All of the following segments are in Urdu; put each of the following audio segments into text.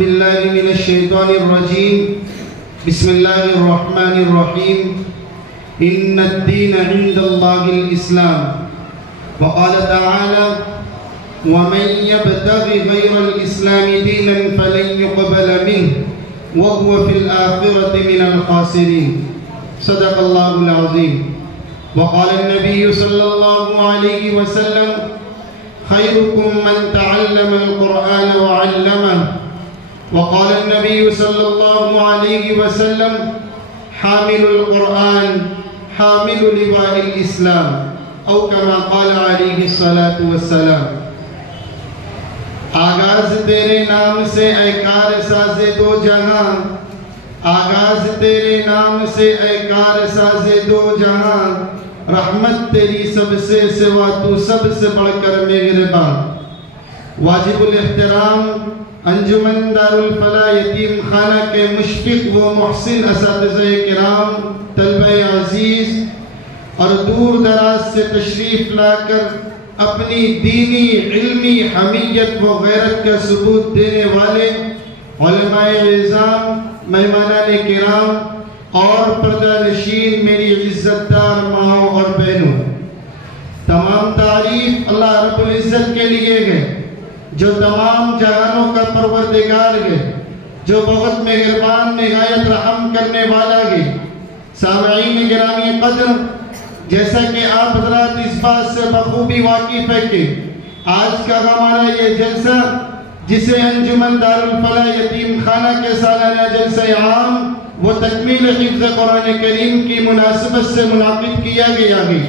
بالله من الشيطان الرجيم. بسم الله الرحمن الرحيم. إن الدين عند الله الإسلام. وقال تعالى: ومن يبتغي غير الإسلام دينا فلن يقبل منه وهو في الآخرة من الخاسرين. صدق الله العظيم. وقال النبي صلى الله عليه وسلم: خيركم من تعلم القرآن وعلمه. وقال النبي صلى الله عليه وسلم: حامل القرآن حامل لواء الإسلام، أو كما قال عليه الصلاة والسلام. آغاز تیرے نام سے اے کار ساز دو جہاں، آغاز تیرے نام سے اے کار ساز دو جہاں، رحمت تیری سب سے سوا تو سب سے بڑھ کر مہربان. واجب الاحترام انجمن دارالفلاح یتیم خانہ کے مشفق و محسن اساتذہ کرام، طلبہ عزیز اور دور دراز سے تشریف لا کر اپنی دینی علمی حمیت و غیرت کا ثبوت دینے والے علماء اعظام، مہمانان کرام اور پردہ نشین میری عزت دار ماؤں اور بہنوں، تمام تعریف اللہ رب العزت کے لیے ہے جو تمام جہانوں کا پروردگار ہے، جو بہت مہربان نہایت رحم کرنے والا ہے. سامعین گرامی قدر، جیسا کہ آپ حضرات اس بات سے بخوبی واقف ہے کہ آج کا ہمارا یہ جلسہ، جسے انجمن دارالفلاح یتیم خانہ کے سالانہ جلسہ عام وہ تکمیل حفظ قرآن کریم کی مناسبت سے منعقد کیا گیا ہے،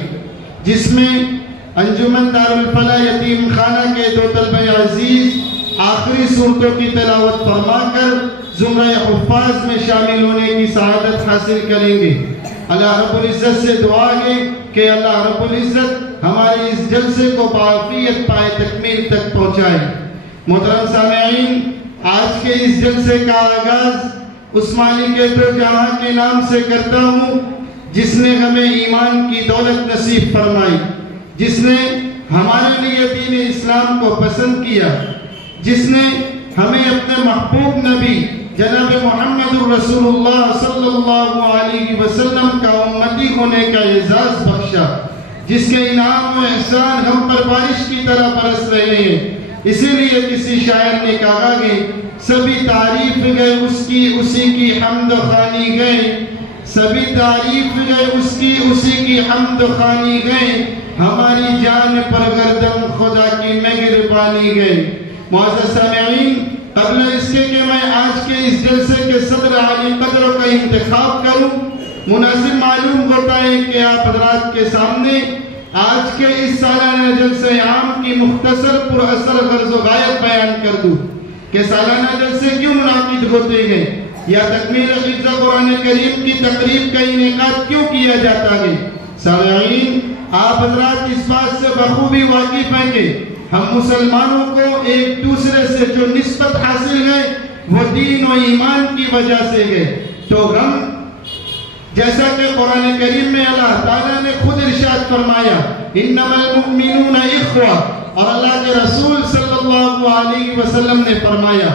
جس میں انجمن دارالفلاح یتیم خانہ کے دو طلبہ عزیز آخری سورتوں کی تلاوت فرما کر زمرہ حفاظ میں شامل ہونے کی سعادت حاصل کریں گے. اللہ رب العزت سے دعا ہے کہ اللہ رب العزت ہمارے اس جلسے کو بعافیت پائے تکمیل تک پہنچائے. محترم سامعین، آج کے اس جلسے کا آغاز اس مالک دو جہاں کے نام سے کرتا ہوں جس نے ہمیں ایمان کی دولت نصیب فرمائی، جس نے ہمارے لیے دین اسلام کو پسند کیا، جس نے ہمیں اپنے محبوب نبی جناب محمد الرسول اللہ صلی اللہ علیہ وسلم کا امتی ہونے کا اعزاز بخشا، جس کے انعام و احسان ہم پر بارش کی طرح برس رہے ہیں. اسی لیے کسی شاعر نے کہا کہ سبھی تعریف گئے اس کی اسی کی حمد و خوانی گئے، سبھی تعریف گئے اس کی اسی کی حمد و خوانی گئے، ہماری جان پر گردن خدا کی مہربانی گئے. معزز سامعین، قبل اس کے کہ میں آج کے اس جلسے کے صدر عالی قدر کا انتخاب کروں، مناسب معلوم ہوتا ہے کہ آپ حضرات کے سامنے آج کے اس سالانہ جلسے عام کی مختصر پر اثر غرض و غایت بیان کر دوں کہ سالانہ جلسے کیوں منعقد ہوتے ہیں یا تکمیل حفظ قرآن کریم کی تقریب کا انعقاد کیوں کیا جاتا ہے. سامعین، آپ حضرات اس بات سے بخوبی واقف ہیں کہ ہم مسلمانوں کو ایک دوسرے سے جو نسبت حاصل ہے وہ دین و ایمان کی وجہ سے ہے. تو ہم جیسا کہ قرآن کریم میں اللہ تعالیٰ نے خود ارشاد فرمایا انما المؤمنون اخوہ، اور اللہ کے رسول صلی اللہ علیہ وسلم نے فرمایا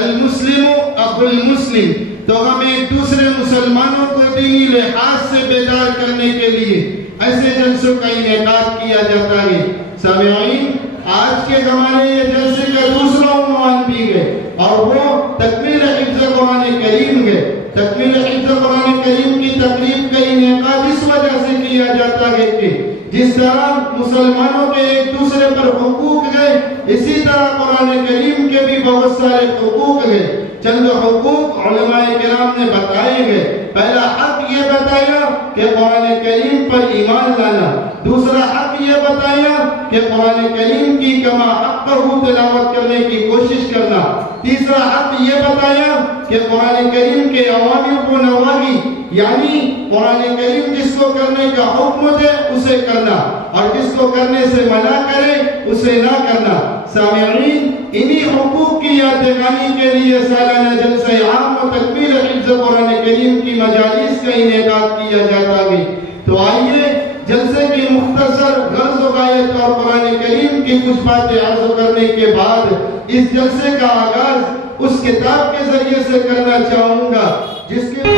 المسلم اخو المسلم. تو ہم ایک دوسرے مسلمانوں کو دینی لحاظ سے بیدار کرنے کے لیے ایسے جلسوں کا انعقاد کیا جاتا ہے. سامعین، آج کے ہمارے یہ جلسے کا دوسرا عنوان بھی ہے اور وہ تکمیل حفظ قرآن کریم ہے. تکمیل حفظ قرآن کریم کی تقریب کا انعقاد اس وجہ سے کیا جاتا ہے کہ جس طرح مسلمانوں کے ایک دوسرے پر حقوق ہے، اسی طرح قرآن کریم کے بھی بہت سارے حقوق ہیں. چند حقوق علماء کرام نے بتائے گئے. پہلا حق یہ بتایا کہ قرآن کریم پر ایمان لانا، دوسرا حق یہ بتایا کہ قرآن کریم کی کما حق تلاوت کرنے کی کوشش کرنا، تیسرا حق یہ بتایا کہ قرآن کریم کے اوامر و نواہی یعنی قرآن کریم جس کو کرنے کا حکم دے اسے کرنا اور جس کو کرنے سے منع کرے اسے نہ کرنا. سامعین، انہی حقوق کی یاد دہانی کے لیے سالانہ جلسہ عام و تکمیل حفظ قرآن کریم کی مجالس کا انعقاد کیا جاتا ہے. تو آئیے جلسے کی مختصر غرض و غایت اور قرآن کریم کی کچھ باتیں عرض کرنے کے بعد اس جلسے کا آغاز اس کتاب کے ذریعے سے کرنا چاہوں گا جس کے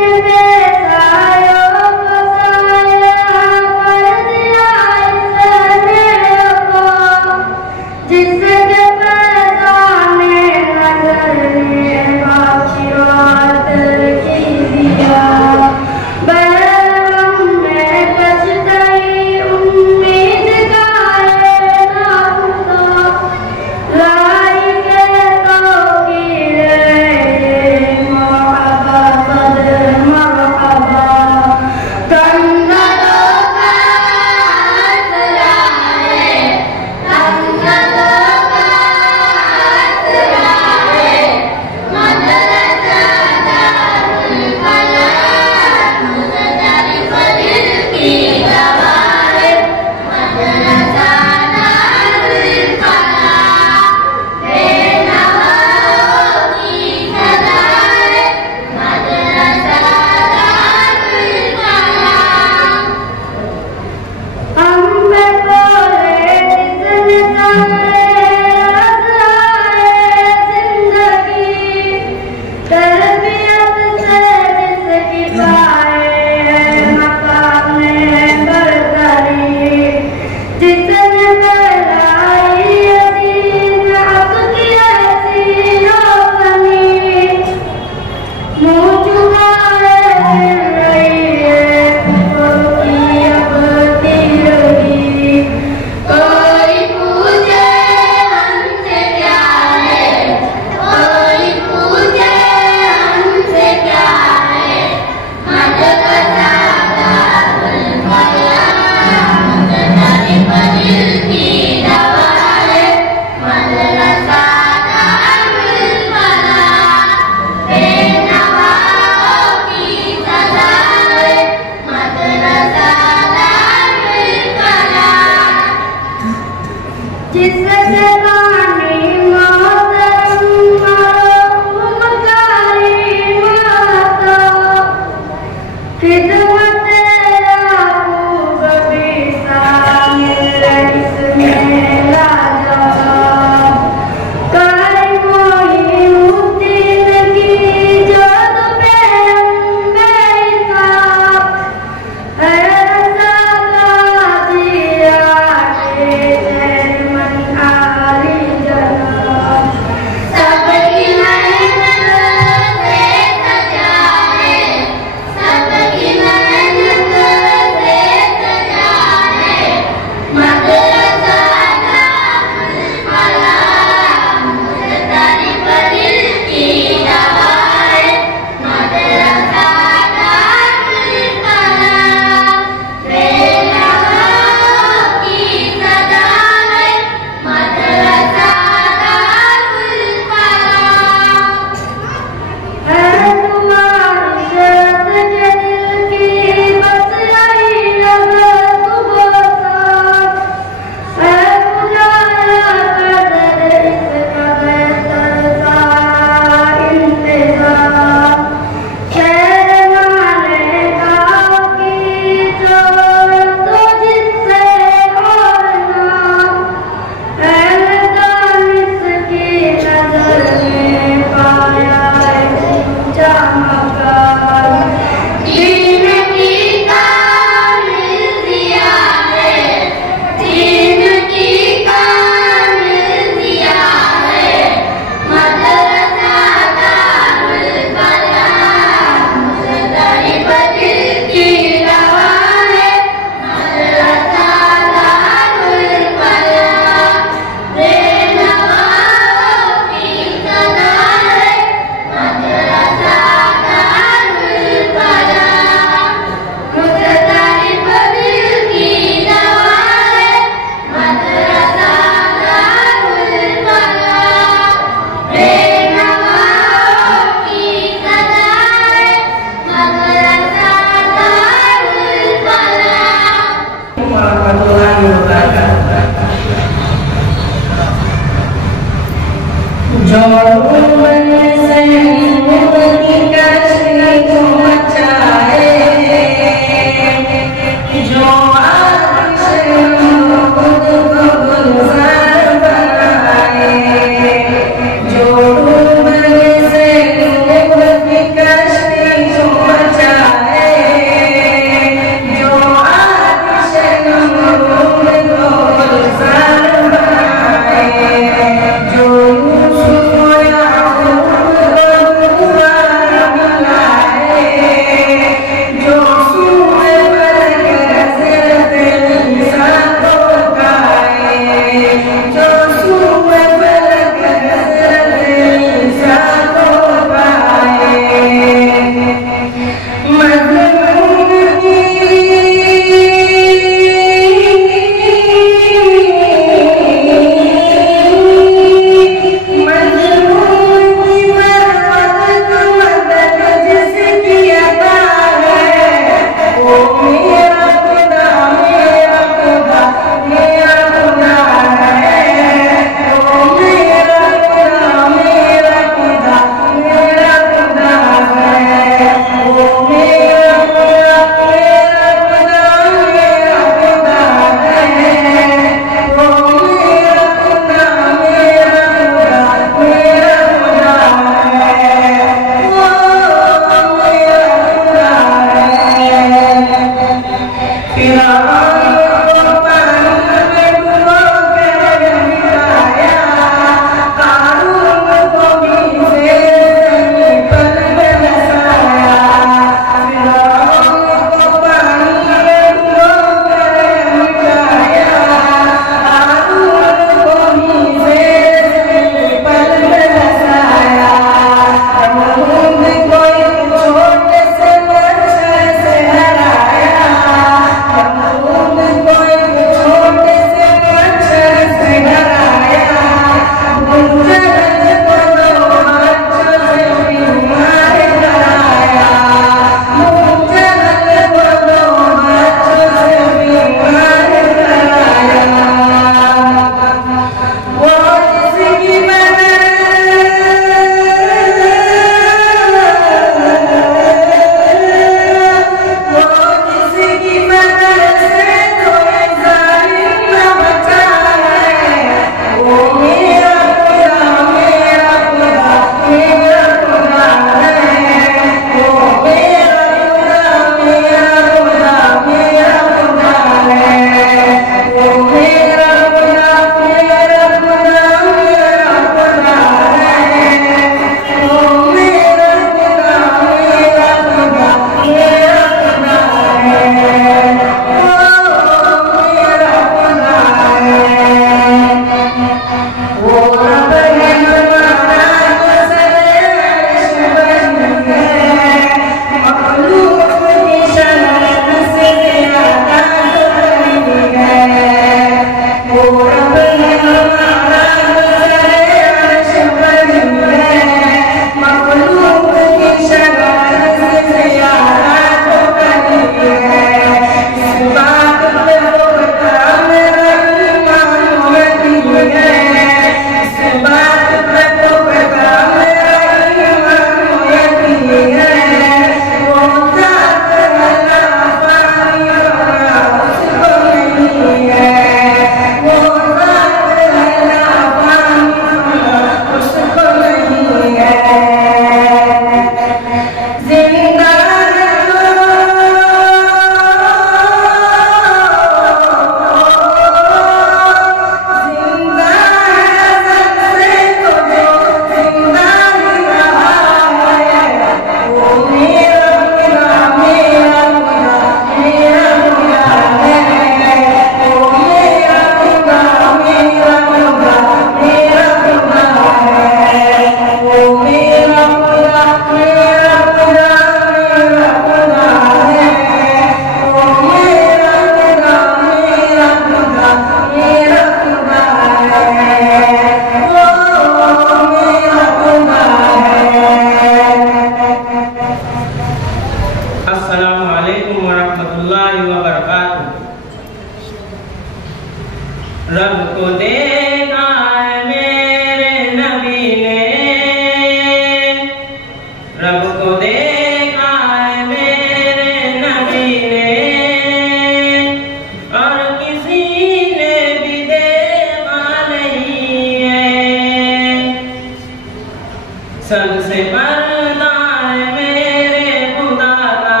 سب سے پردہ ہے میرے خدا کا،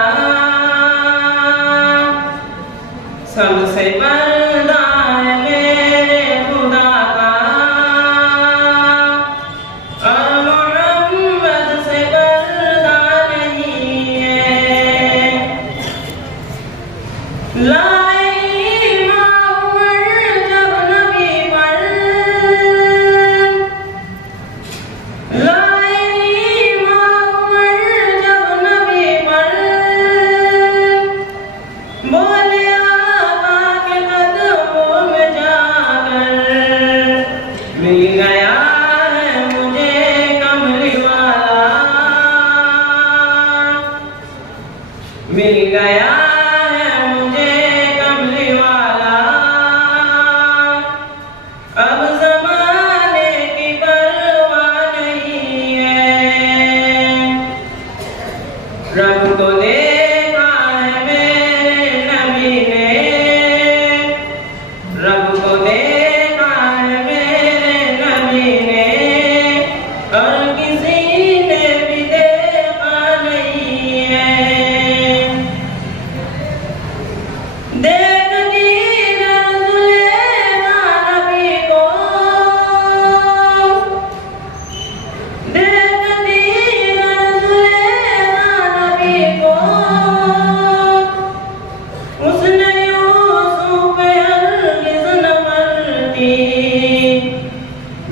سب سے پردہ ہے میرے خدا کا، اور محمد سے پردہ نہیں ہے۔ لائی عمر جب نبی پر، لائی عمر جب نبی پر، بولے آقا کے قدموں میں جا کر، مل گیا ہے مجھے کملی والا، مل گیا ہے مجھے کملی والا، اب زمانے کی پرواہ نہیں ہے۔ رب کو دیکھا ہے میرے نبی نے، رب کو دیکھا ہے میرے نبی نے، اور کسی نے بھی دیکھا نہیں ہے۔ دیکھتی زلیخا نبی کو، دیکھتی زلیخا نبی کو، اس نے یوسف پہ ہرگز نہ مرتی،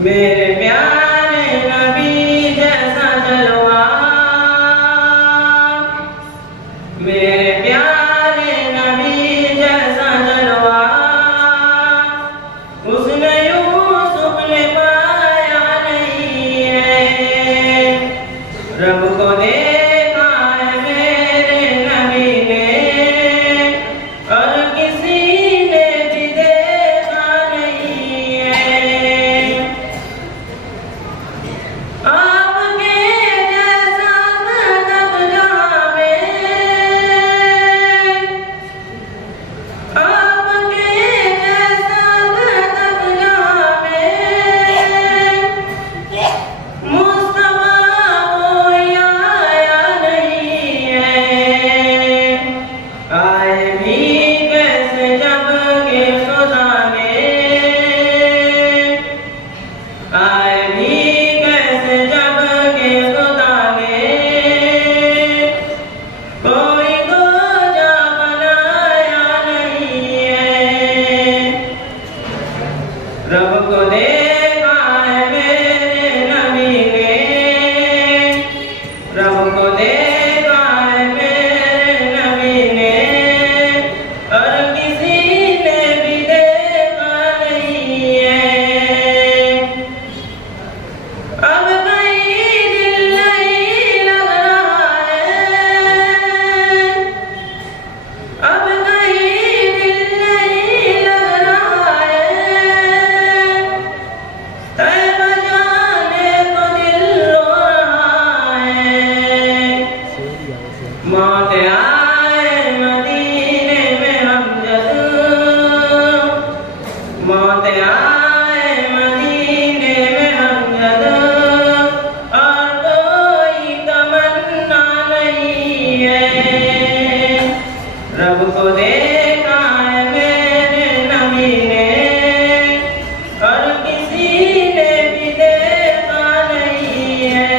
میرے پیارے نبی جیسا جلوہ، میرے پیارے نبی جیسا جلوہ، اس نے یوسف نے پایا نہیں ہے۔ رب کو دیکھا ہے میرے نبی نے، اور کسی نے بھی دیکھا نہیں ہے۔ آپ کے جیسا ادب جہاں میں، آپ کے جیسا ادب جہاں میں، مصطفیٰ کوئی آیا نہیں ہے۔ آئے بھی کیسے جب کہ خدا نے، آئے بھی کیسے جب کہ خدا نے، کوئی دو جا بنایا نہیں ہے۔ رب کو دیکھا ہے میرے نبی نے، رب کو دیکھا ہے میرے نبی نے، اور کسی نے بھی دیکھا نہیں ہے۔ اب کہیں دل نہیں لگ رہا ہے، اب کہیں دل نہیں لگ رہا ہے، طیبہ جانے کو دل رو رہا ہے۔ موت آئے مدینے میں امجد، موت آئے مدینے میں امجد، اور کوئی تمنا نہیں ہے۔ رب کو دیکھا ہے میرے نبی نے، اور کسی نے بھی دیکھا نہیں ہے۔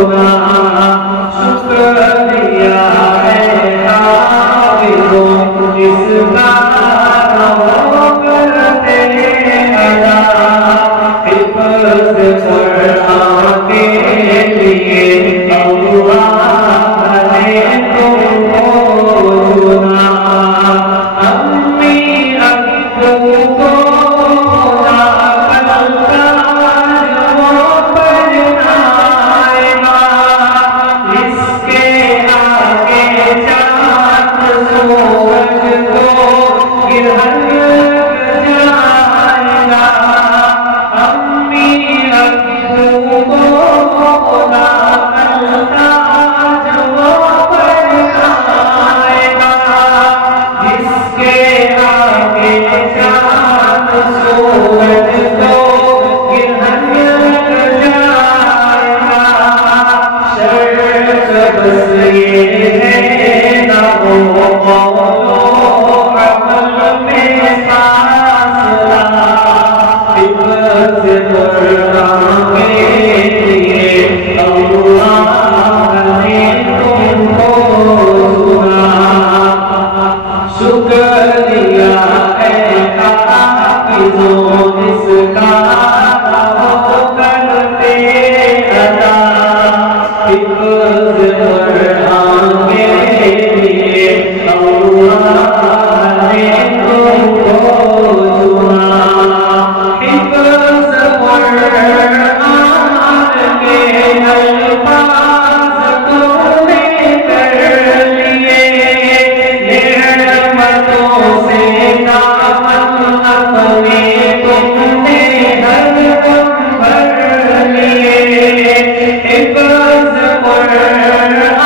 سنا شکریہ ہے حافظوں جس کا رہو کرتے ادا حفظ قرآن کے لیے اللہ نے تم کو چنا امی ابو کو خدا کرتا جو پڑھائے گا جس کے آگے چاند سورج کو گرہن لگ جائے گا امی ابو کو خدا کرتا جو پڑھائے گا جس کے آگے چاند سورج کو گرہن لگ جائے گا شرط بس یہ ہے نہ ہو قول و عمل میں فاصلہ حفظ قرآن کے لیے اللہ نے تم کو سنا شکریہ ہے حافظوں جس کا رہو کرتے ادا حفظ قرآن کے لیے اللہ نے تم کو چنا حفظ قرآن کے الفاظ تم نے کر لیے نعمتوں سے دامن اپنے تم نے ہر دم بھر لیے حفظ قرآن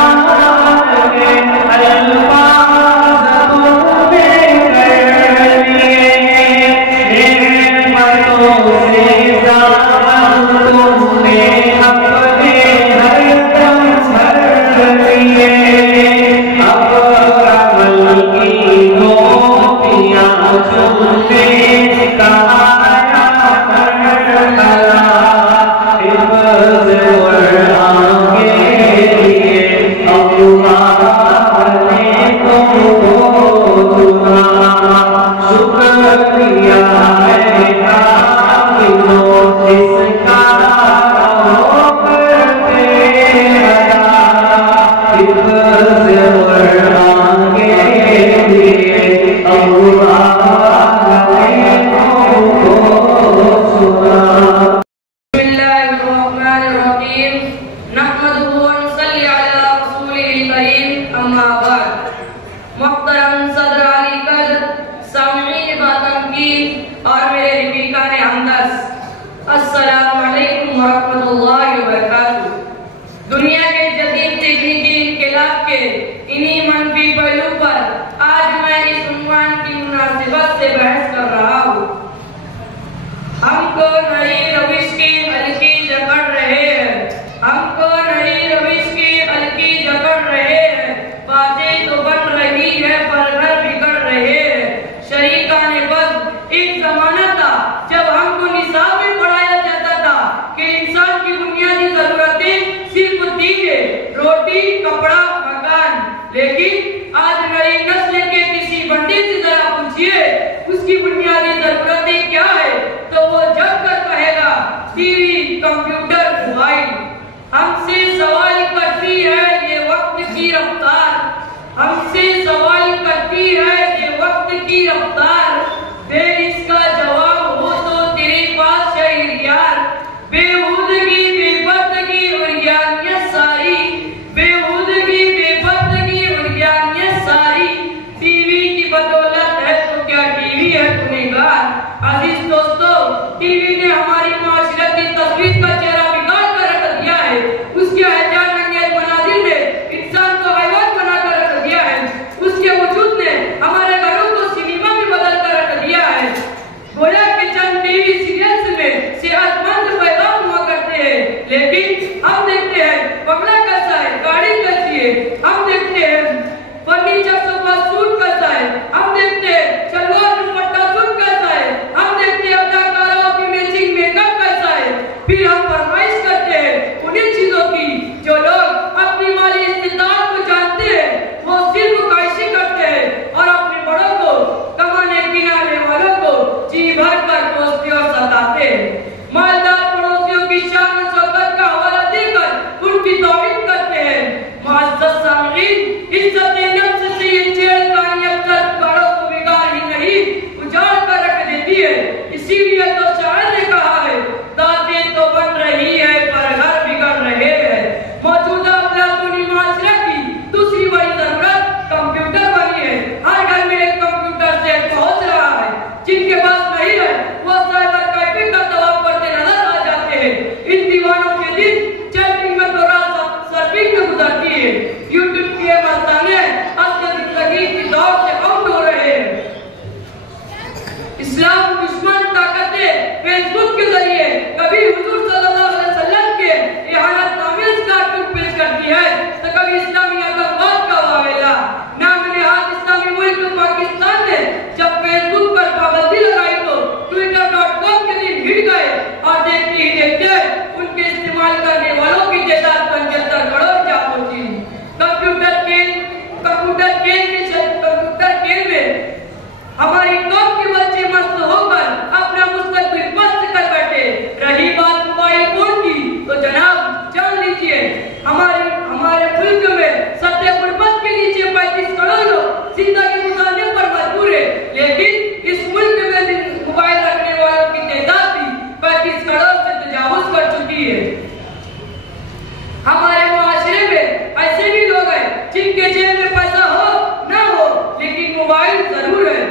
جن کے جیب میں پیسہ ہو نہ ہو لیکن موبائل ضرور ہے۔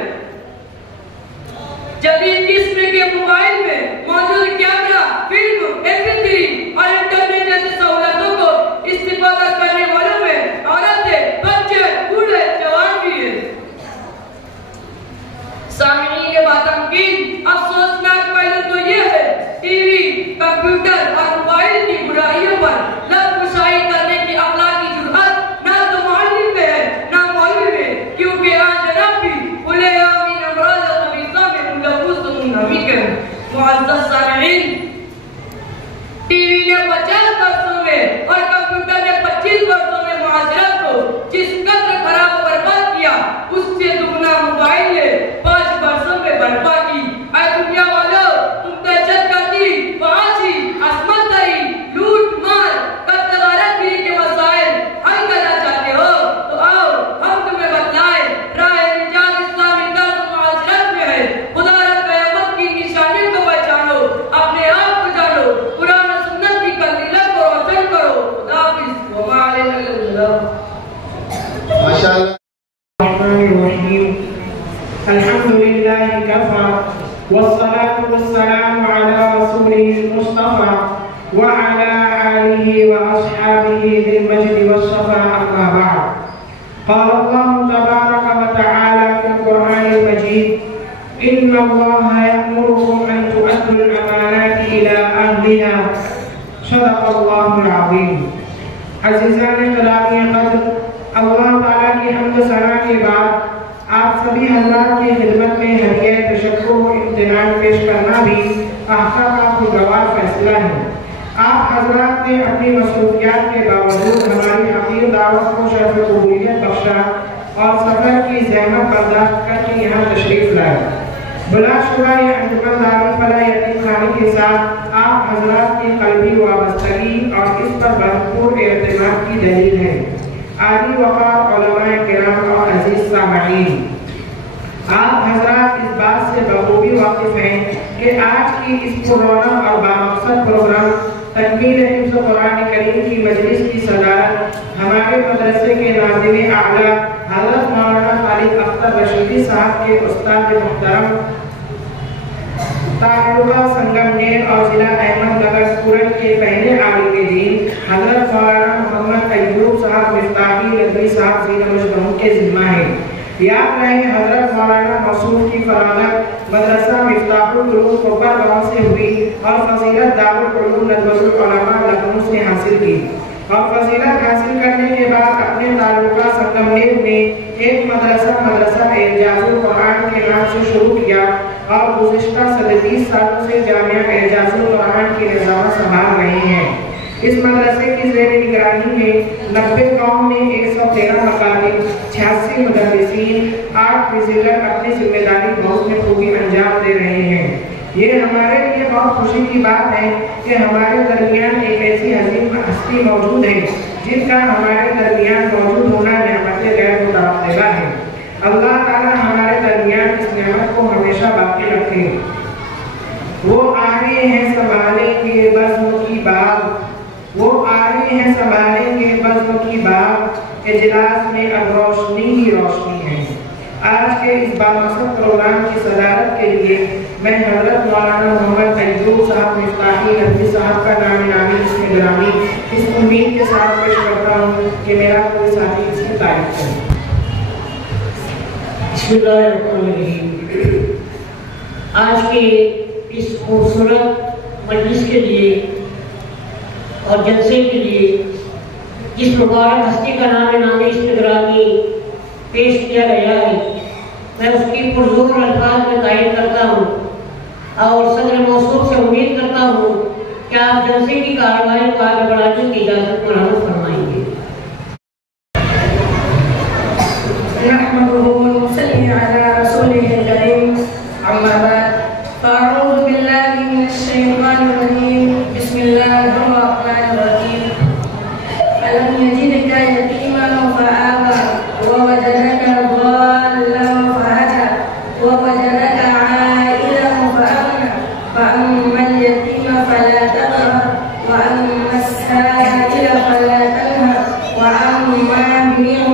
جدید قسم کے موبائل میں موجود کیمرہ، فلم، MP3 اور انٹرنیٹ جیسی سہولتوں کو استفادہ کرنے والوں میں عورتیں، بچے، بوڑھے، جوان بھی ہیں۔ سامعین باتمکین، افسوسناک پہلو تو یہ ہے ٹی وی، کمپیوٹر اور موبائل کی برائیوں پر لفظ کشائی کرنے کی اخلاقی جرأت نہ تو معلم میں ہے نہ مولوی میں، کیونکہ آج جناب بھی کھلے عام ان امراض خبیثہ میں ملوث منہمک ہے۔ معزز سامعین، ٹی وی نے 50 برسوں میں اور کمپیوٹر نے 25 برسوں میں معاشرت کو جس قدر خراب و برباد کیا، اس سے دگنا موبائل نے 5 برسوں میں برپا کی۔ اے دنیا والو، تم دہشت گردی، فحاشی، عصمت دری، لوٹ مار، قتل غارت گیری کے مسائل حل کرنا چاہتے ہو تو آؤ ہم تمہیں بتلائیں۔ راہ نجات اسلامی طرز معاشرت میں ہے۔ خدا را قیامت کی نشانی کو پہچانو، اپنے آپ کو جانو، قرآن و سنت کی قلعت کو روشن کرو۔ خدا حافظ، وما علینا الا البلاغ۔ ماشاءاللہ۔ الرحمن الرحیم، الحمد للہ کفا والصلاة والسلام على رسوله المصطفى وعلى آله وأصحابه ذي المجد والصفا، أما بعد، قال الله تبارك وتعالى في القرآن المجيد: إن الله يأمركم أن تؤدوا الأمانات إلى أهلها، صدق الله العظيم۔ عزیزان گرامی قدر، اللہ تعالیٰ کی حمد و ثنا کے بعد آپ سبھی حضرات کی خدمت میں ہدیہ تشکر و امتنان پیش کرنا بھی احکام کا خوشگوار فیصلہ ہے۔ آپ حضرات نے اپنی مصروفیات کے باوجود ہماری حقیر دعوت کو شرف قبولیت بخشا اور سفر کی زحمت برداشت کر کے یہاں تشریف لائے۔ بلا شبہ یہ انجمن دارالفلاح یتیم خانے کے ساتھ آپ حضرات کی قلبی وابستگی اور اس پر بھرپور اعتماد کی دلیل ہے۔ عالی وقار علماء کرام اور عزیز سامعین، آپ حضرات اس بات سے بخوبی واقف ہیں کہ آج کی اس پررونق اور بامقصد پروگرام تکمیل حفظ قرآن کریم کی مجلس کی صدارت ہمارے مدرسے کے ناظم اعلیٰ حضرت مولانا خالد اختر رشیدی صاحب کے استاد محترم تعلقہ سنگم نیر اور ضلع احمد نگر سورت کے پہلے عالم دین حضرت مولانا محمد ایوب صاحب مفتاحی ندوی صاحب زین مشبہوں کے ذمہ ہے۔ یاد رہے حضرت مولانا موصوف کی فراغت مدرسہ مفتاح العلوم کوپر گاؤں سے ہوئی اور فضیلت دارالعلوم ندوۃ العلماء لکھنؤ سے حاصل کی، اور فضیلت حاصل کرنے کے بعد اپنے تعلقہ سنگم نیر میں ایک مدرسہ اعجاز القرآن کے نام سے شروع کیا اور گزشتہ 20 سالوں سے جامعہ اعجاز القرآن کی نظامت سنبھال رہے ہیں۔ اس مدرسے کی زیر نگرانی میں 90 گاؤں میں 113 مکاتب، 86 مدرسین، 8 وزیلر اپنی ذمہ داری بہت میں خوبی انجام دے رہے ہیں۔ یہ ہمارے لیے بہت خوشی کی بات ہے کہ ہمارے درمیان ایک ایسی عظیم ہستی موجود ہے جن کا ہمارے درمیان موجود ہونا نعمت غیر متعددہ ہے۔ اللہ تعالیٰ ہمارے درمیان اس نعمت کو ہمیشہ باقی رکھے۔ وہ آ رہے ہیں سنبھالیں گے بزم کی باغ، وہ آ رہے ہیں سنبھالیں گے بزم کی باغ، اجلاس میں اب روشنی ہی روشنی ہے۔ آج کے اس بامقصد پروگرام کی صدارت کے لیے میں حضرت مولانا محمد ایوب صاحب مفتاحی ندوی صاحب کا نام نامی اس میں گرامی اس امید کے ساتھ پیش کرتا ہوں کہ میرا کوئی ساتھی اس کی تعریف کرے۔ بسم اللہ الرحمن الرحیم۔ آج کے اس خوبصورت مجلس کے لیے اور جلسے کے لیے جس مبارک ہستی کا نام اس میں گرامی پیش کیا گیا ہے، میں اس کی پرزور الفاظ میں تعریف کرتا ہوں اور صدر موصوف سے امید کرتا ہوں کہ آپ جلسے کی کارروائی کو آگے بڑھانے کی اجازت مرحمت فرمائیں گے۔ نحمده ونصلي على رسوله الكريم، أما بعد، فأعوذ بالله من الشيطان الرجيم، بسم الله الرحمن الرحيم، ألم يجدك يتيما فآوى ووجدك ضالا فهدى ووجدك عائلا فأغنى فأما اليتيم فلا تقهر وأما السائل فلا تنهر وأما بنعمة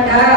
18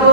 2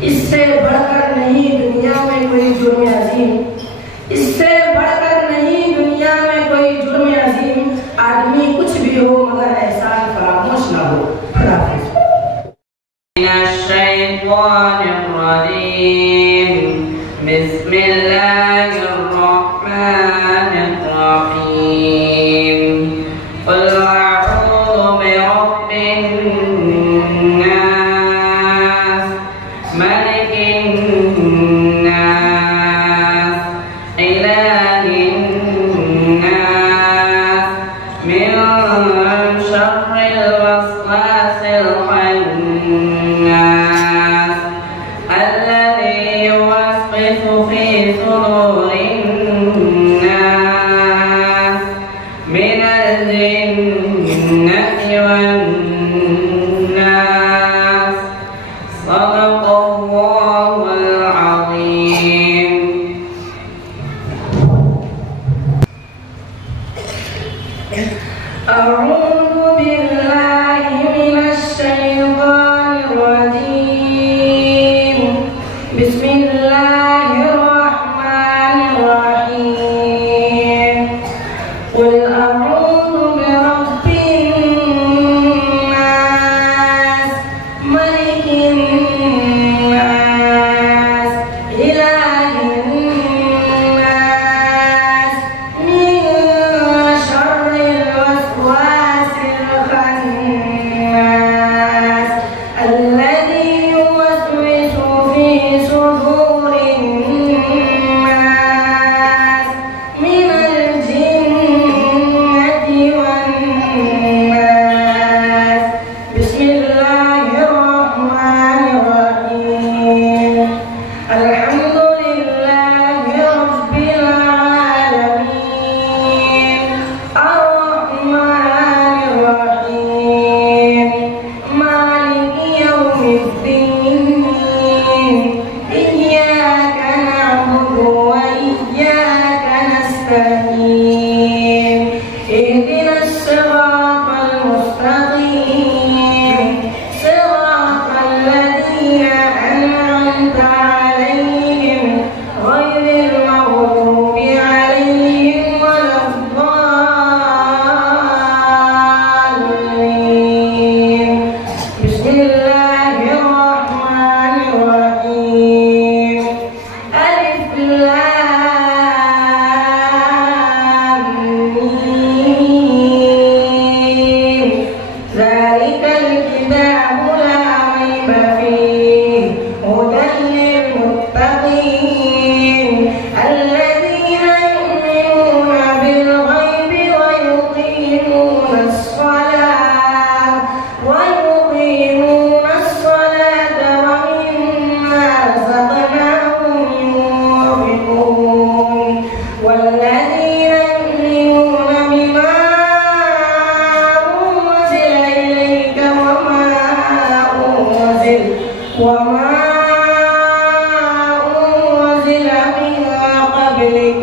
اس سے بڑھ کر نہیں دنیا میں کوئی جرم عظیم، اس سے بڑھ کر نہیں دنیا میں کوئی جرم عظیم، آدمی کچھ بھی ہو مگر احسان فراموش نہ ہو۔ خدا حافظ۔ من الشیطان الرجیم، بسم اللہ الرحمن الرحیم، قل اعوذ برب الناس، ملک الناس، الہ الناس، من شر الوسواس الخناس، الذي يوسوس في صدور الناس، من الجنة والناس، صدق الله العظيم۔ أعوذ بالله من الشيطان الرجيم، بسم الله الرحمن الرحيم، قل أعوذ برب الناس، ملك الناس، إله الناس، من شر الوسواس الخناس، الذي يوسوس في صدور الناس، من الجنة والناس، بسم الله الرحمن الرحيم، الحمد لله رب العالمين، الرحمن الرحيم، مالك يوم الدين، إياك نعبد وإياك نستعين، اهدنا الصراط المستقيم، صراط الذين أنعمت عليهم غير المغضوب عليهم ولا الضالين، بسم الله الرحمن الرحيم، ألف لام ميم، ذلك الكتاب لا ريب فيه، هدى للمتقين، الذين يؤمنون بالغيب ويقيمون الصلاة ومما رزقناهم ينفقون، والذين يؤمنون بما أنزل إليك وما أنزل من قبلك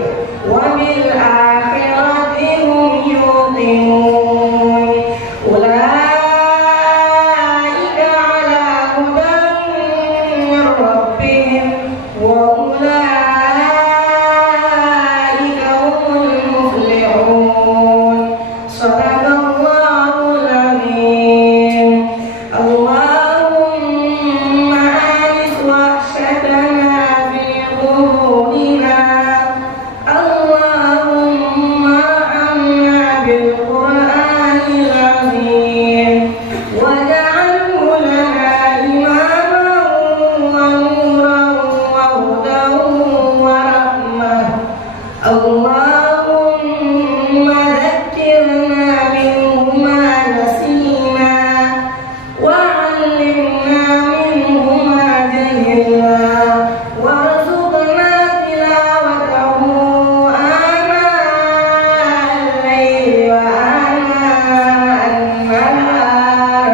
وبالآخرة هم يوقنون، أولئك على هدى من ربهم وأولئك هم المفلحون، صدق الله العظيم۔ اللهم آنس وحشتنا في قبورنا، اللهم ارحمنا بالقرآن العظيم، واجعله لنا إماما ونورا وهدى ورحمة، اللهم ذكرنا منه ما نسينا، وعلمنا منه ما جهلنا، وارزقنا تلاوته آناء الليل وآناء النهار،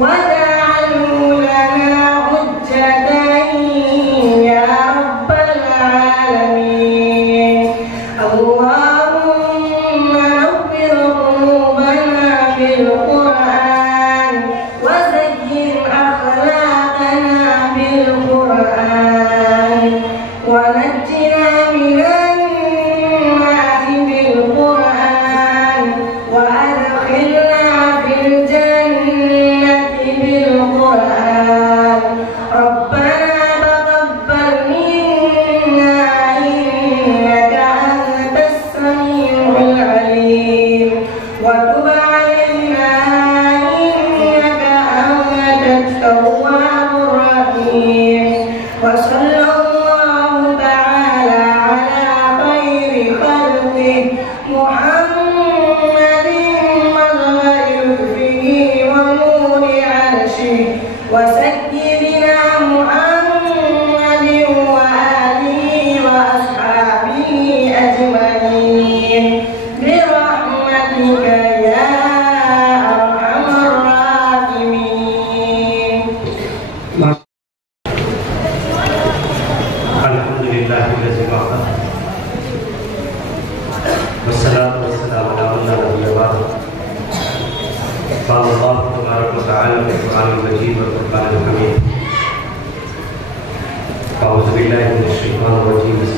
واجعله لنا حجة يا رب العالمين، اللهم نور قلوبنا بالقرآن، وزين أخلاقنا بالقرآن،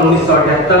1978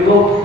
2,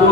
2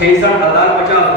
66,050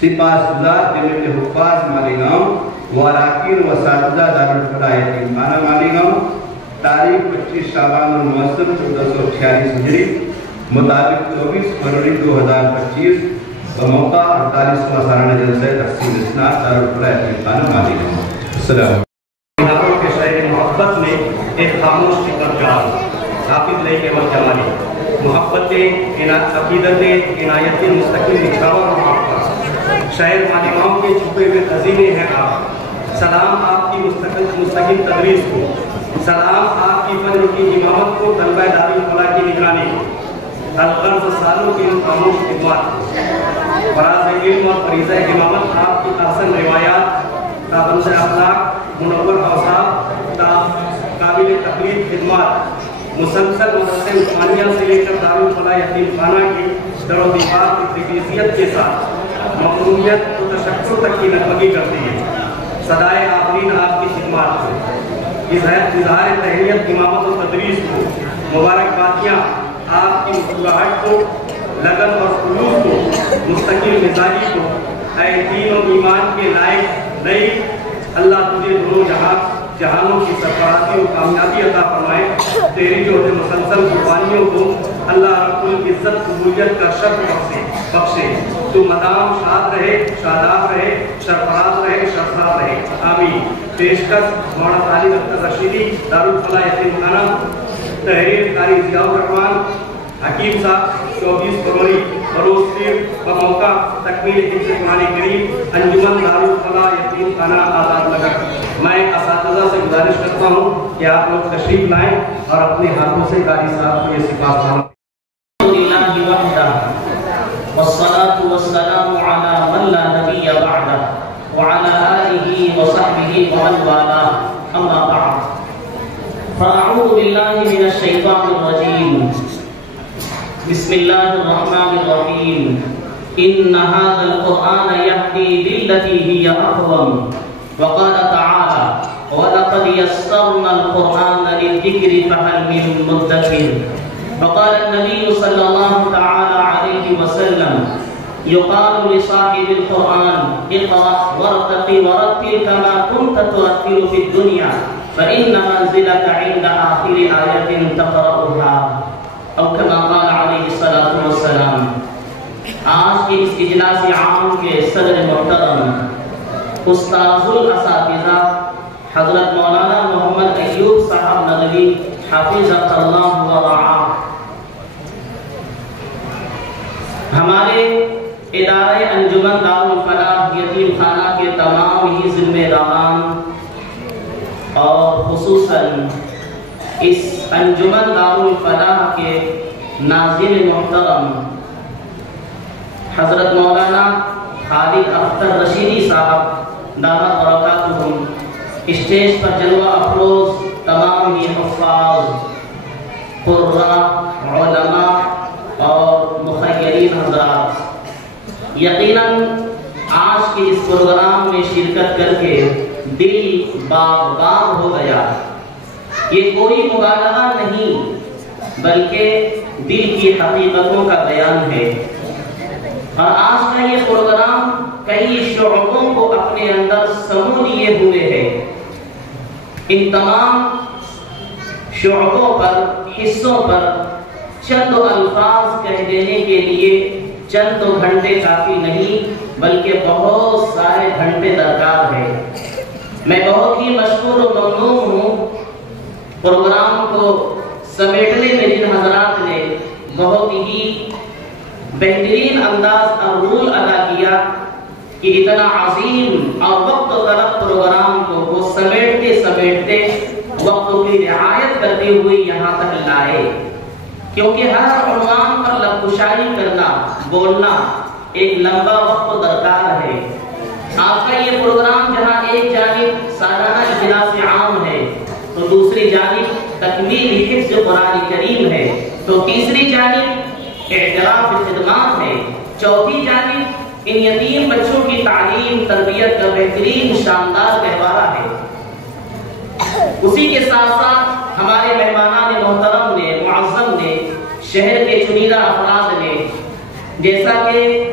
سپاسگزار جمعیت حفاظ مالیگاؤں و اراکین و اساتذہ دارالفلاح یتیم خانہ مالیگاؤں تاریخ 25 شعبان الموسم 1446 ہجری مطابق 24 فروری 2025 بموقع 48واں سالانہ جلسہ تقسیم اسناد دارالفلاح یتیم خانہ مالیگاؤں. السلام علیکم. کے شہر محبت میں ایک خاموش فکرگار حافظ لئی کے وقت جمالی محبتیں عقیدتیں عنایتیں مستقل نچھاور اور آپ کا شہر مالیگاؤں کے چھپے ہوئے خزینے ہیں آپ. سلام آپ کی مستقل تدریس کو، سلام آپ کی فجر کی امامت کو، طلبہ دارالفلاح کی نگرانی کو، الغرض سالوں کی ان خاموش خدمات کو، فراز علم اور فریضہ امامت آپ کی احسن روایات، تابنز اخلاق، منور اوصاف، قابل تقلید خدمات، مسلسل مدرسہ عثمانیہ سے لے کر دارالفلاح یتیم خانہ کی در و دیوار کی تجویزیت کے ساتھ مقبولیت و تشکر تک کی نغمگی کرتی ہے. صدائے آفرین آپ کی خدمات کو، اظہار تہنیت امامت و تدریس کو، مبارکبادیاں آپ کی مسکراہٹ کو، لگن اور خلوص کو، مستقل مزاجی کو. اے دین و ایمان کے لائق نئی، اللہ تجھے دونوں جہانوں کی سرفرازی و کامیابی عطا فرمائے. تیری جوہد مسلسل قربانیوں کو اللہ رب العزت قبولیت کا شرف بخشے. تو مدام شاد رہے، شاداب رہے، سرفراز رہے، شرفراز رہے. آمین. پیشکش مولانا طالب اختر رشیدی، دارالفلاح یتیم خانہ. تحریر قاری ضیاء الرحمان حکیم صاحب، 24 فروری بروز پیر بموقع تکمیل حفظ قرآن کریم، انجمن دارالفلاح یتیم خانہ آزاد نگر. میں اساتذہ سے گزارش کرتا ہوں کہ آپ لوگ تشریف لائیں اور اپنے ہاتھوں سے قاری صاحب کو یہ سپاسنامہ. والصلاة والسلام على من لا نبي بعده وعلى آله وصحبه ومن والاه أما بعد فأعوذ بالله من الشيطان الرجيم بسم الله الرحمن الرحيم إن هذا القرآن يهدي للتي هي أقوم وقال تعالى ولقد يسرنا القرآن للذكر فهل من مدكر. وقال النبي صلى الله تعالى عليه وسلم يقال لصاحب القرآن اقرأ وارتقي ورتل كما كنت ترتل في الدنيا فإن منزلك عند آخر آية تقرأها أو كما قال عليه الصلاة والسلام. آج کے اس اجلاس عام کے صدر محترم استاذ الاساتذہ حضرت مولانا محمد ایوب صاحب ندوی حافظہ اللہ و رعاہ، ہمارے ادارے انجمن دارالفلاح یتیم خانہ کے تمام ہی ذمہ داران اور خصوصاً اس انجمن دارالفلاح کے ناظر محترم حضرت مولانا خالد اختر رشیدی صاحب دامت برکاتہم، اسٹیج پر جلوہ افروز تمام ہی حفاظ، قراء، علماء اور مخیرین حضرات، یقیناً آج کے اس پروگرام میں شرکت کر کے دل باغ ہو گیا. یہ کوئی مبالغہ نہیں بلکہ دل کی حقیقتوں کا بیان ہے. اور آج کا یہ پروگرام کئی شعبوں کو اپنے اندر سمو لیے ہوئے ہے. ان تمام شعبوں پر، حصوں پر چند الفاظ کہہ دینے کے لیے چند گھنٹے کافی نہیں بلکہ بہت سارے گھنٹے درکار ہے. میں بہت ہی مشکور و ممنون ہوں پروگرام کو سمیٹنے میں جن حضرات نے بہت ہی بہترین انداز اور رول ادا کیا کہ اتنا عظیم اور وقت طلب پروگرام کو وہ سمیٹتے وقت کی رعایت کرتے ہوئے یہاں تک لائے. کیونکہ ہر عنوان پر لبکشائی کرنا، بولنا ایک لمبا وقت درکار ہے. آپ کا یہ پروگرام جہاں ایک جانب سالانہ اجلاس عام ہے تو دوسری جانب تکمیل حفظ قرآن کریم ہے، تو تیسری جانب اعتراف خدمات ہے، چوتھی جانب ان یتیم بچوں کی تعلیم تربیت کا بہترین شاندار گہوارہ ہے. اسی کے ساتھ ساتھ ہمارے مہمانان محترم نے، معظم نے، شہر کے چنیدہ افراد نے، جیسا کہ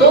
2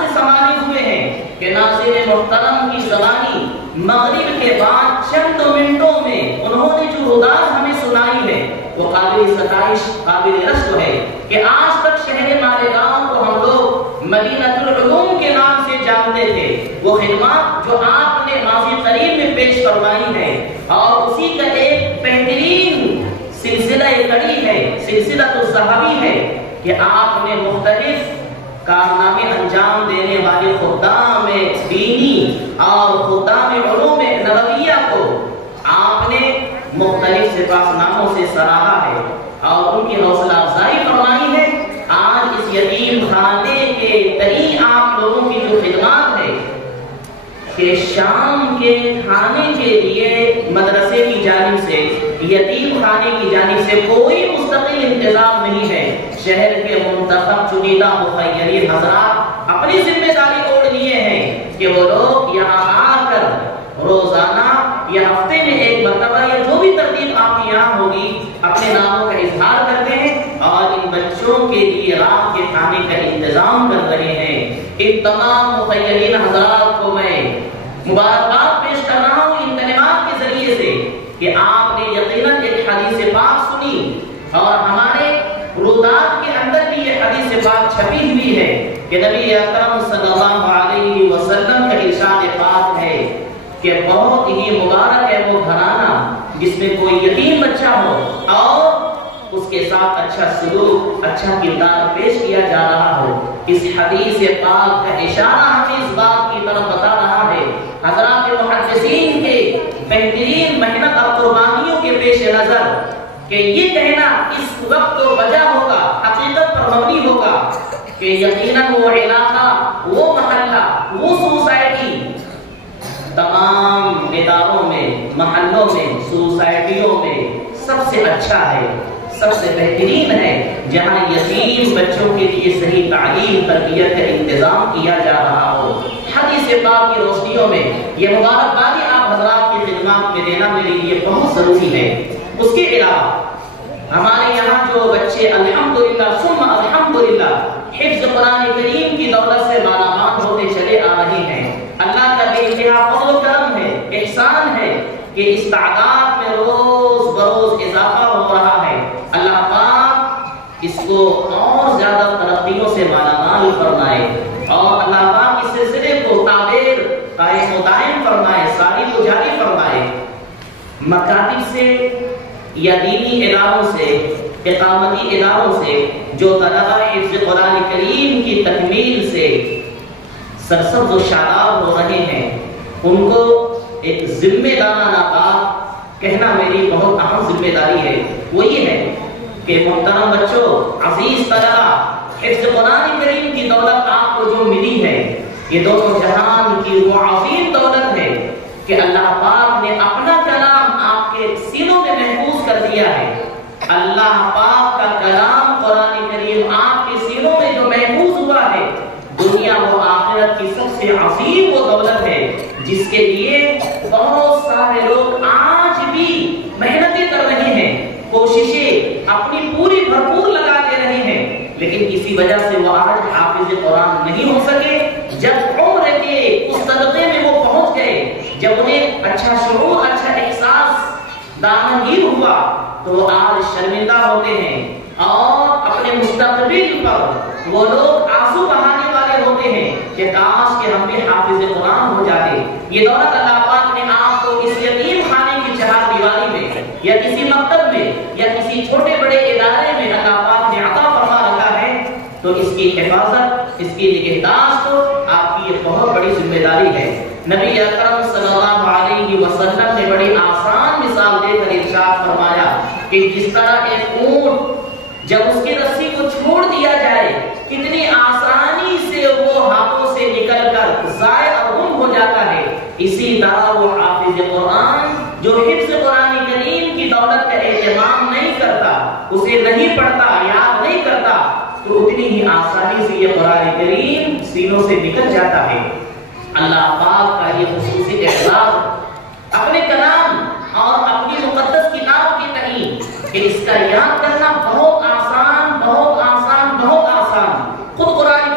سے سنبھالے ہوئے ہیں کہ ناظرین محترم کی زبانی مغرب کے بعد چند منٹوں میں انہوں نے جو روداد ہمیں سنائی ہے وہ قابل ستائش قابل رشک ہے کہ آج تک شہر مالیگاؤں کو ہم لوگ مدینہ العلوم کے نام سے جانتے تھے، وہ خدمات جو آپ نے ماضی قریب میں پیش فرمائی ہے اور اسی کا ایک بہترین سلسلہ کڑی ہے، سلسلہ الصحابی ہے کہ آپ نے مختلف کارنامے انجام دینے والے خدام دینی اور خدام علوم نبویہ کو آپ نے مختلف سپاس ناموں سے سراہا ہے اور ان کی حوصلہ افزائی فرمائی ہے۔ آج اس یتیم خانے کے تئیں آپ لوگوں کی جو خدمات ہے کہ شام کے کھانے کے لیے مدرسے کی جانب سے یتیم خانے کی جانب سے کوئی مستقل انتظام نہیں ہے، شہر کے منتخب چنیدہ مخیرین حضرات اپنی ذمہ داری اوڑھ لیے ہیں کہ وہ لوگ یہاں آ کر روزانہ یا ہفتے میں ایک مرتبہ یا جو بھی ترتیب آپ کی یہاں ہوگی اپنے ناموں کا اظہار کرتے ہیں اور ان بچوں کے لیے رات کے کھانے کا انتظام کر رہے ہیں۔ ان تمام مخیرین حضرات کو میں مبارکباد پیش کر رہا ہوں ان کلمات کے ذریعے سے کہ آپ نے یقیناً ایک حدیث پاک سنی اور ہمارے روداد کے اندر بھی یہ حدیث پاک چھپی ہوئی ہے کہ نبی اکرم صلی اللہ علیہ وسلم کا ارشاد پاک ہے کہ بہت ہی مبارک ہے وہ گھرانہ جس میں کوئی یتیم بچہ ہو اور اس کے ساتھ اچھا سلوک اچھا کردار پیش کیا جا رہا ہو۔ اس حدیث پاک کا اشارہ ہمیں اس بات کی طرف بتا رہا ہے حضرات محدثین کے بہترین محنت اور قربانیوں کے پیش نظر کہ یہ کہنا اس وقت تو وجہ ہوگا، حقیقت پر مبنی ہوگا کہ یقیناً وہ علاقہ، وہ محلہ، وہ سوسائٹی تمام اداروں میں، محلوں میں، سوسائٹیوں میں سب سے اچھا ہے، سب سے بہترین ہے جہاں یتیم بچوں کے لیے صحیح تعلیم تربیت کا انتظام کیا جا رہا ہو۔ حدیث پاک کی روشنیوں میں یہ مبارکبادی آپ حضرات کی خدمات میں دینا میرے لیے بہت ضروری ہے۔ اس کے علاوہ ہمارے یہاں جو بچے الحمدللہ ثم الحمدللہ حفظ قرآن کریم کی دولت سے مالا مال ہوتے چلے آ رہے ہیں، اللہ کا بے انتہا فضل و کرم ہے، احسان ہے کہ اس تعداد میں روز بروز اضافہ ہو رہا ہے۔ اللہ پاک اس کو اور زیادہ ترقیوں سے مالا مال فرمائے اور اللہ پاک اس سلسلے کو تعبیر قائم و دائم فرمائے، ساری کو جاری فرمائے۔ مکاتب سے یا دینی اداروں سے، اقامتی اداروں سے جو طلبہ حفظ قرآن کریم کی تکمیل سے سرسبز و شاداب ہو رہے ہیں ان کو ایک ذمہ دارانہ بات کہنا میری بہت اہم ذمہ داری ہے، وہ یہ ہے کہ محترم بچوں، عزیز طلبہ، حفظ قرآن کریم کی دولت آپ کو جو ملی ہے یہ دونوں جہان کی وہ عظیم دولت ہے کہ اللہ پاک نے اپنا کلام آپ کے سینوں میں محفوظ کر دیا ہے۔ اللہ پاک کا کلام قرآن کریم آپ کے سینوں میں جو محفوظ ہوا ہے، دنیا و آخرت کی سب سے عظیم وہ دولت ہے جس کے لیے بہت سارے لوگ آج بھی محنتیں کر رہے ہیں، کوششیں اپنی پوری بھرپور لگا دے رہے ہیں، لیکن کسی وجہ سے وہ آج حافظ قرآن نہیں ہو سکے۔ جب عمر کے اس طبقے میں وہ پہنچ گئے، جب انہیں اچھا شعور، اچھا احساس دامنگیر ہوا تو وہ آج شرمندہ ہوتے ہیں اور اپنے مستقبل پر وہ لوگ آنسو بہانے والے ہوتے ہیں کہ کاش کہ ہم بھی حافظ قرآن ہو جاتے۔ یہ دولت اللہ پاک نے آپ کو اس یتیم خانے کی چہار دیواری میں یا کسی مکتب میں یا کسی چھوٹے بڑے ادارے میں اللہ پاک نے عطا فرما رکھا ہے، تو اس کی حفاظت، اس کی نگہداشت آپ کی ایک بہت بڑی ذمہ داری ہے۔ نبی اکرم صلی اللہ علیہ وسلم نے بڑی آسان مثال دے کر ارشاد فرمایا کہ جس طرح ایک اونٹ جب اس کی رسی کو چھوڑ دیا جائے کتنی آسانی سے وہ ہاتھوں سے نکل کر ضائع اور گم ہو جاتا ہے، اسی طرح وہ حافظ قرآن جو حفظ قرآن کریم کی دولت کا اہتمام نہیں کرتا، اسے نہیں پڑھتا، یاد نہیں کرتا، تو اتنی ہی آسانی سے یہ قرآن کریم سینوں سے نکل جاتا ہے۔ اللہ پاک کا یہ خصوصی احساس اپنے کلام اور اپنی مقدس کتاب کی تئیں کہ اس کا یاد کرنا بہت آسان، بہت آسان، بہت آسان۔ خود قرآن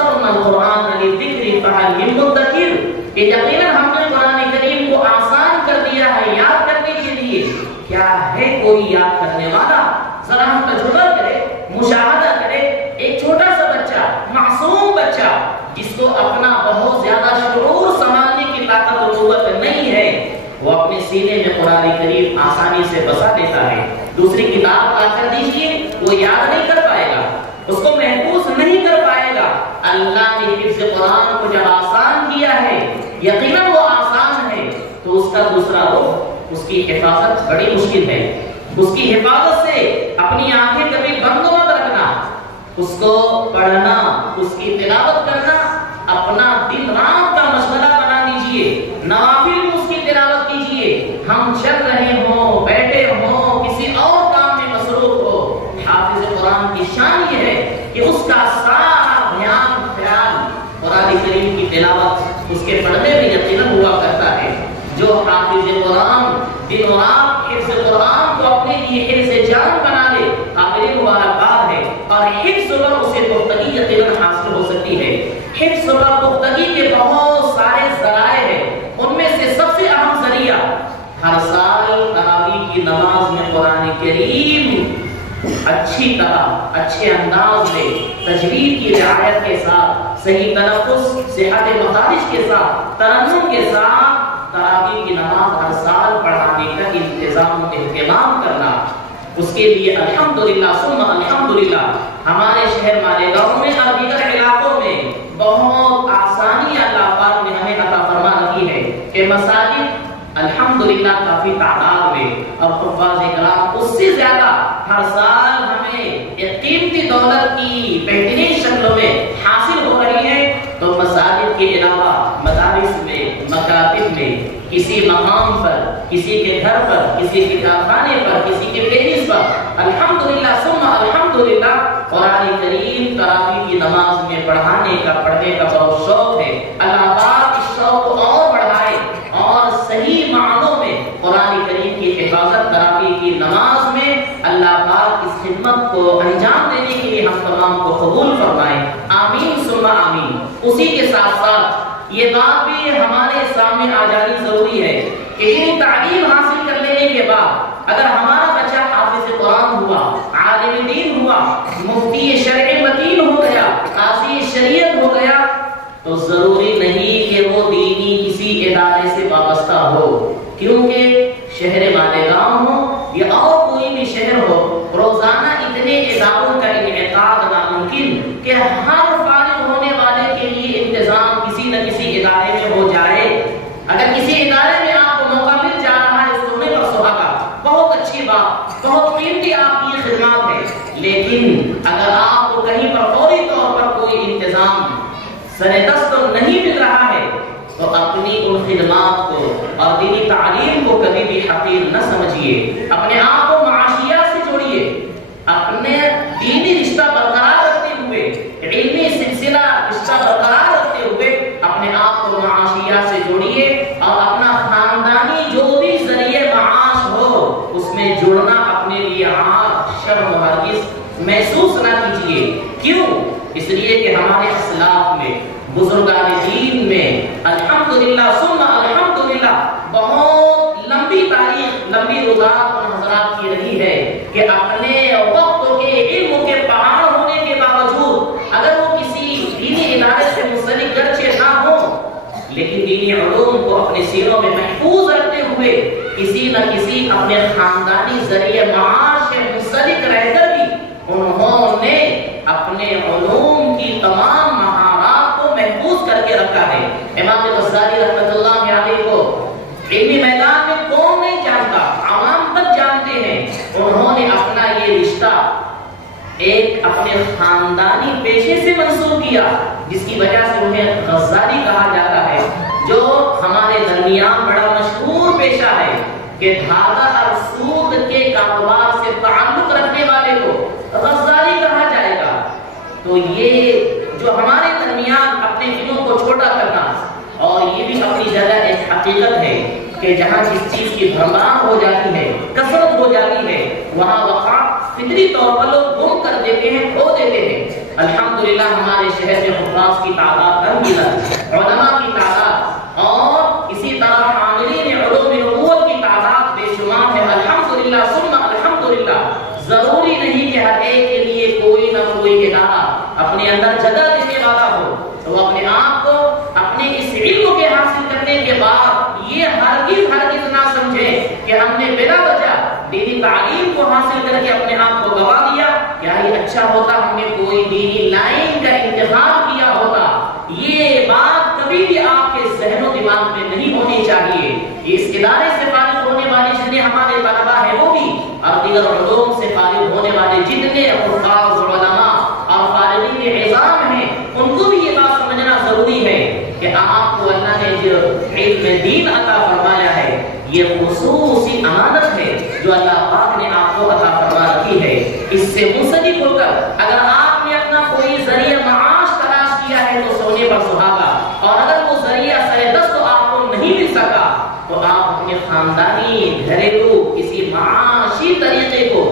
یسرنا القرآن للذکر فہل من مدکر، کہ یقیناً ہم نے قرآن کریم کو آسان کر دیا ہے یاد کرنے کے لیے، کیا ہے کوئی یاد کرنے والا؟ ذرا ہم تجربہ کرے، مشاہدہ کرے، ایک چھوٹا سا بچہ، معصوم بچہ جس کو اپنا بہت زیادہ شعور سنبھالنے کی طاقت و قوت نہیں ہے، وہ اپنے سینے میں قرآن کریم آسانی سے بسا دیتا ہے۔ دوسری کتاب لا کر دیجیے، وہ یاد نہیں کر پائے گا، اس کو محفوظ نہیں کر پائے گا۔ اللہ نے حفظ قرآن کو جب آسان کیا ہے، یقیناً وہ آسان ہے، تو اس کا دوسرا رخ، اس کی حفاظت بڑی مشکل ہے۔ اس کی حفاظت سے اپنی آنکھیں کبھی بند مت رکھنا، اس کو پڑھنا، اس کی تلاوت کرنا اپنا دن رات کا مشغلہ بنا لیجئے، نوافل میں اس کی تلاوت کیجئے۔ ہم چل رہے ہوں، بیٹھے ہوں، کسی اور کام میں مصروف ہو، حافظ قرآن کی شان یہ ہے کہ اس کا سارا دھیان خیال قرآن کریم کی تلاوت، اس کے پڑھنے میں یقیناً ہوا کرتا ہے۔ جو حافظ قرآن دن رات حفظ قرآن کو اپنے لیے حفظ جان بنا لے، قابل مبارکباد ہے، اور حفظ پر اسے پختگی یقیناً حاصل ہو سکتی ہے۔ حفظ پر پختگی کے بہت سارے ذرائع ہیں، ان میں سے سب سے اہم ذریعہ ہر سال تراویح کی نماز میں قرآن کریم اچھی طرح، اچھے انداز میں، تجوید کی رعایت کے ساتھ، صحیح تلفظ، صحت مخارج کے ساتھ، ترنم کے ساتھ تراویح کی نماز ہر سال پڑھانے کا انتظام و اہتمام کرنا۔ اس کے لیے الحمدللہ ثم الحمدللہ ہمارے شہر مالیگاؤں میں اور دیگر علاقوں میں بہت آسانی اللہ پاک نے ہمیں عطا فرما رکھی ہے کہ مساجد الحمدللہ کافی تعداد میں اور حفاظ کرام اس سے زیادہ ہر سال ہمیں ایک قیمتی دولت کی بہترین شکلوں میں حاصل ہو رہی ہے۔ تو مساجد کے علاوہ مدارس میں، مکاتب میں، کسی مقام پر، کسی کے گھر پر، کسی کتاب خانے پر، کسی کے پیرس پر الحمدللہ ثم الحمدللہ قرآن کریم تراویح کی نماز میں پڑھانے کا بہت شوق ہے۔ اللہ پاک اس شوق کو اور بڑھائے اور صحیح معنوں میں قرآن کریم کی حفاظت تراویح کی نماز میں اللہ پاک اس خدمت کو انجام دینے کے لیے ہم تمام کو قبول فرمائے، آمین ثم آمین۔ اسی کے ساتھ ساتھ یہ بات بھی ہمارے سامنے آ جانی ضروری ہے کہ ان تعلیم حاصل کر لینے کے بعد اگر ہمارا بچہ حافظ قرآن ہوا، عالم دین ہوا، مفتی شرع متین ہو گیا، قاضی شریعت ہو گیا، تو ضروری نہیں کہ وہ دینی کسی ادارے سے وابستہ ہو، کیونکہ شہر مالیگاؤں ہو یا اور کوئی بھی شہر ہو، روزانہ اتنے اداروں کا انعقاد ناممکن کہ ہر فارغ ہونے والے کے لیے انتظام کسی نہ کسی ادارے میں ہو جائے۔ اگر کسی ادارے میں آپ کو موقع مل جا رہا ہے سونے پر سہاگا، بہت اچھی بات، بہت قیمتی آپ کی خدمات ہے، لیکن اگر آپ کو کہیں پر فوری طور پر کوئی انتظام سر دست نہیں مل رہا ہے تو اپنی ان خدمات کو اور دینی تعلیم کو کبھی بھی حقیر نہ سمجھیے، اپنے آپ کو معاشیات سے جوڑیے، اپنے دینی رشتہ برقرار رکھتے ہوئے، علمی سلسلہ رشتہ برقرار رکھتے ہوئے اپنے آپ کو معاشیات سے جوڑیے اور اپنا خاندانی جو بھی ذریعہ معاش ہو اس میں جڑنا اپنے لیے عار، شرم و ہرگز محسوس نہ کیجیے۔ کیوں؟ اس لیے کہ ہمارے اسلاف میں، بزرگان دین میں الحمدللہ ثم الحمدللہ بہت لمبی تاریخ، لمبی روزات اور حضرات کی رہی ہے کہ اپنے وقت کے علم کے پہاڑ ہونے کے باوجود اگر وہ کسی دینی ادارے سے منسلک گرچہ نہ ہو لیکن دینی علوم کو اپنے سینوں میں محفوظ رکھتے ہوئے کسی نہ کسی اپنے خاندانی ذریعہ معاش سے منسلک رہ کر بھی انہوں نے اپنے علوم کی تمام مہارات کو محفوظ کر کے رکھا ہے۔ امام غزالی رحمۃ اللہ علیہ کو علمی میدان میں کون نہیں جانتا، عوام تک جانتے ہیں۔ انہوں نے اپنا یہ رشتہ ایک اپنے خاندانی پیشے سے منسوخ کیا جس کی وجہ سے انہیں غزالی کہا جاتا ہے، جو ہمارے درمیان بڑا مشہور پیشہ ہے کہ دھاگا اور سود کے کاروبار سے تعلق رکھنے والے کو غزالی کہا جائے گا۔ تو یہ جو ہمارے درمیان اپنے دلوں کو چھوٹا کرنا، اور یہ بھی اپنی جگہ ایک حقیقت ہے کہ جہاں جس چیز کی بھرمار ہو جاتی ہے، کثرت ہو جاتی ہے، وہاں وقع فطری طور پر لوگ گم کر دیتے ہیں، کھو دیتے ہیں۔ الحمدللہ ہمارے شہر میں حفاظ کی تعداد انگنت، علماء کی تعداد اور اسی طرح عاملین علوم نبوت کی تعداد بے شمار ہے۔ الحمدللہ ثم الحمدللہ۔ ضروری نہیں کہ ہر ایک کے لیے کوئی نہ کوئی ادارہ اپنے اندر جگہ دینے والا ہو، تو وہ اپنے آپ کو اپنے اس علم کے حاصل کرنے کے بعد یہ ہرگز نہ سمجھے کہ ہم نے بلا وجہ دینی تعلیم کو حاصل کر کے اپنے آپ کو گوا دیا، کیا یہ اچھا ہوتا ہم نے کوئی دینی لائن کا انتخاب کیا ہوتا۔ یہ بات کبھی بھی آپ کے ذہن و دماغ میں نہیں ہونی چاہیے۔ اس ادارے سے فارغ ہونے والے جتنے ہمارے طلبا ہیں وہ بھی، اور دیگر علوم سے فارغ ہونے والے جتنے حفاظ علماء اور فارغین عظام ہیں، ان کو بھی یہ بات سمجھنا ضروری ہے کہ آپ کو اللہ نے جو علم دین عطا فرمایا ہے یہ خصوصی امانت ہے جو اللہ پاک نے آپ کو عطا فرما رکھی ہے۔ اس سے منسلک ہو کر اگر آپ نے اپنا کوئی ذریعہ معاش تلاش کیا ہے تو سونے پر سہاگا، اور اگر وہ ذریعہ سر دست آپ کو نہیں مل سکا تو آپ اپنے خاندانی گھریلو کسی معاشی طریقے کو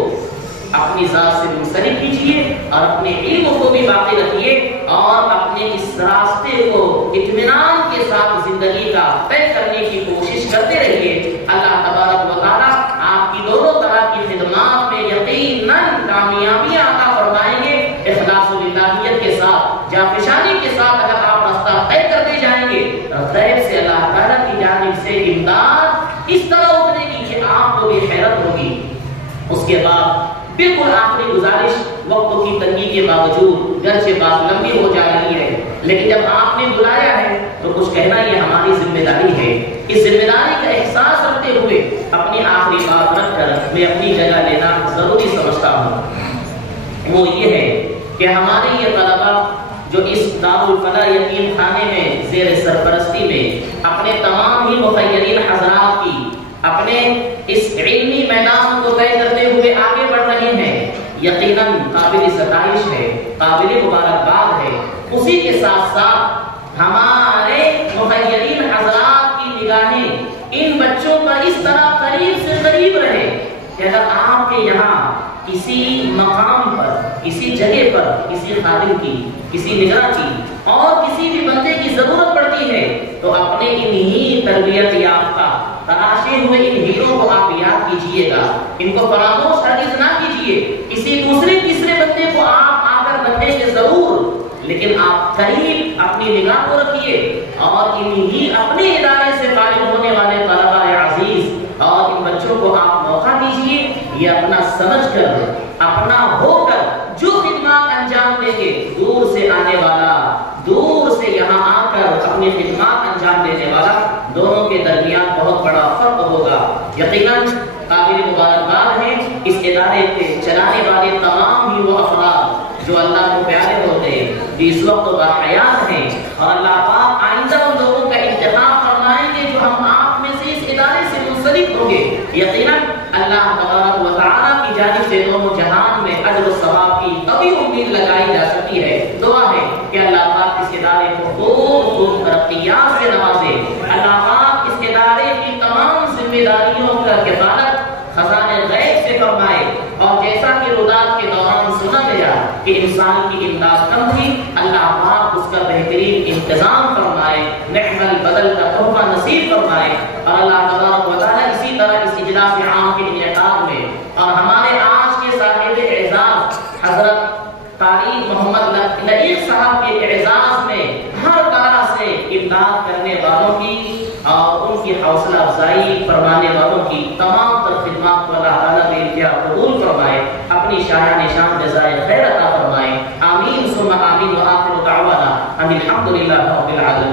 اپنی ذات سے منسلک کیجیے اور اپنے علم کو بھی باقی رکھیے، اور اپنے اس راستے کو اطمینان کے ساتھ زندگی کا طے کرنے کی کوشش کرتے رہیے۔ اللہ تبارک و تعالیٰ آپ کی دونوں طرح کی خدمات میں یقیناً کامیابیاں عطا فرمائیں گے۔ اخلاص و للہیت کے ساتھ، جانفشانی کے ساتھ اگر آپ راستہ طے کرتے جائیں گے تو غیب سے اللہ تعالیٰ کی جانب سے امداد اس طرح اترے گی کہ آپ کو بھی حیرت ہوگی۔ اس کے بعد بالکل آخری گزارش، وقت کی تنگی کے باوجود گرچہ بات لمبی ہو جا رہی ہے، لیکن جب آپ نے بلایا ہے تو کچھ کہنا یہ ہماری ذمہ داری ہے۔ اس ذمہ داری کا احساس رکھتے ہوئے اپنی آخری بات رکھ کر میں اپنی جگہ لینا ضروری سمجھتا ہوں۔ وہ یہ ہے کہ ہمارے یہ طلبا جو اس دارالفلاح یتیم خانے میں زیر سرپرستی میں اپنے تمام ہی مخیرین حضرات کی اپنے اس علمی میدان کو طے کرتے ہوئے آگے بڑھ رہے ہیں، یقیناً قابل ستائش ہے، قابل مبارکباد ہے۔ اسی کے ساتھ ساتھ ہمارے مخیرین حضرات کی نگاہیں ان بچوں پر اس طرح قریب سے قریب رہے کہ اگر آپ کے یہاں کسی مقام پر، کسی جگہ پر کسی خادم کی، کسی نگراں کی اور کسی بھی بندے کی ضرورت پڑتی ہے تو اپنے انہی تربیت یافتہ تراشے ہوئے ان ہیروں کو آپ یاد کیجئے گا، ان کو فراموش ہرگز نہ کیجئے۔ کسی دوسرے تیسرے بندے کو آپ آ کر رکھیں گے ضرور، لیکن آپ قریب اپنی نگاہ کو رکھیے اور انہی اپنے ادارے سے فارغ ہونے والے طلباء عزیز اور ان بچوں کو آپ موقع دیجئے، یہ اپنا سمجھ کر، اپنا ہو کر جو خدمات انجام دیں گے، دور سے آنے والا، دور سے یہاں آ کر اپنی خدمات انجام دینے والا، دونوں کے درمیان بہت بڑا فرق ہوگا۔ یقیناً قابل مبارکباد ہیں اس ادارے کے چلانے والے تمام ہی وہ افراد جو اللہ کو پیارے ہوتے ہیں، جو اس وقت باحیات ہیں، اور اللہ پاک آئندہ ان لوگوں کا انتخاب فرمائیں گے جو ہم آپ میں سے اس ادارے سے منسلک ہوں گے۔ یقیناً اللہ تبارک و تعالیٰ کی جانب سے دونوں جہان میں اجر و ثواب کی تبھی امید لگائی جا سکتی ہے۔ دعا ہے کہ اللہ پاک اس ادارے کو خوب ترقیات سے نوازے، اللہ پاک اس ادارے کی تمام ذمہ داریوں کا کفالت خزانہ غیب سے فرمائے، اور جیسا کہ رودات کے دوران سنا گیا کہ انسان کی امداد کم تھی، اللہ پاک اس کا بہترین انتظام فرمائے، نعم البدل کا تحفہ نصیب فرمائے، اور اللہ تبارک و تعالیٰ اسی طرح اس اجلاس عام کے انعقاد میں اور ہمارے آج کے صاحب اعزاز حضرت قاری محمد لئیق صاحب کے اعزاز میں ہر طرح سے امداد کرنے والوں کی اور ان کی حوصلہ افزائی فرمانے والوں کی تمام تر خدمات کو اللہ تعالیٰ بے انتہا قبول فرمائے، اپنی شایع نشان جزائے خیر عطا فرمائے۔ آمین ثم آمین، وآخر دعوانا ان الحمد للہ رب العالمین۔